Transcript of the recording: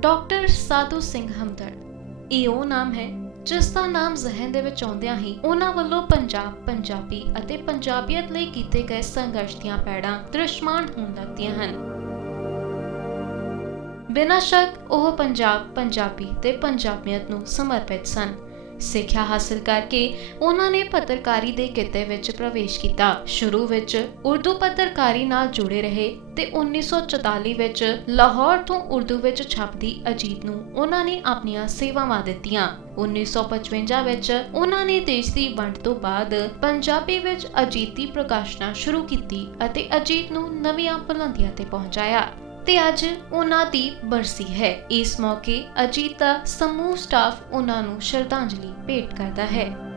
Doctor Sadhu Singh ਹਮਦਰਦ। ਇਹ ਉਹ ਨਾਮ ਹੈ, ਜਿਸ ਦਾ ਨਾਮ ਜ਼ਿਹਨ ਦੇ ਵਿੱਚ ਆਉਂਦਿਆਂ ਹੀ ਉਹਨਾਂ ਵੱਲੋਂ ਪੰਜਾਬ, ਪੰਜਾਬੀ ਅਤੇ ਪੰਜਾਬੀਅਤ ਲਈ ਕੀਤੇ ਗਏ ਸੰਘਰਸ਼ ਦੀਆਂ ਪੈੜਾਂ ਦ੍ਰਿਸ਼ਮਾਨ ਹੋਣ ਲੱਗਦੀਆਂ ਹਨ। ਬਿਨਾਂ ਸ਼ੱਕ ਉਹ ਪੰਜਾਬ, ਪੰਜਾਬੀ ਤੇ ਪੰਜਾਬੀਅਤ ਨੂੰ ਸਮਰਪਿਤ ਸਨ। ਸਿੱਖਿਆ ਹਾਸਲ ਕਰਕੇ ਉਹਨਾਂ ਨੇ ਪੱਤਰਕਾਰੀ ਦੇ ਕਿੱਤੇ ਵਿੱਚ ਪ੍ਰਵੇਸ਼ ਕੀਤਾ। ਸ਼ੁਰੂ ਵਿੱਚ ਉਰਦੂ ਪੱਤਰਕਾਰੀ ਨਾਲ ਜੁੜੇ ਰਹੇ ਤੇ 1944 ਵਿੱਚ ਲਾਹੌਰ ਤੋਂ ਉਰਦੂ ਵਿੱਚ ਛਪਦੀ ਅਜੀਤ ਨੂੰ ਉਹਨਾਂ ਨੇ ਆਪਣੀਆਂ ਸੇਵਾਵਾਂ ਦਿੱਤੀਆਂ। 1955 ਵਿੱਚ ਉਹਨਾਂ ਨੇ ਦੇਸ਼ ਦੀ ਵੰਡ ਤੋਂ ਬਾਅਦ ਪੰਜਾਬੀ ਵਿੱਚ ਅਜੀਤ ਦੀ ਪ੍ਰਕਾਸ਼ਨਾ ਸ਼ੁਰੂ ਕੀਤੀ ਅਤੇ ਅਜੀਤ ਨੂੰ ਨਵੀਆਂ ਬੁਲੰਦੀਆਂ ਤੇ ਪਹੁੰਚਾਇਆ। ਤੇ ਅੱਜ ਉਹਨਾਂ ਦੀ ਬਰਸੀ ਹੈ। ਇਸ ਮੌਕੇ ਅਜੀਤ ਦਾ ਸਮੂਹ ਸਟਾਫ ਉਹਨਾਂ ਨੂੰ ਸ਼ਰਧਾਂਜਲੀ ਭੇਟ ਕਰਦਾ ਹੈ।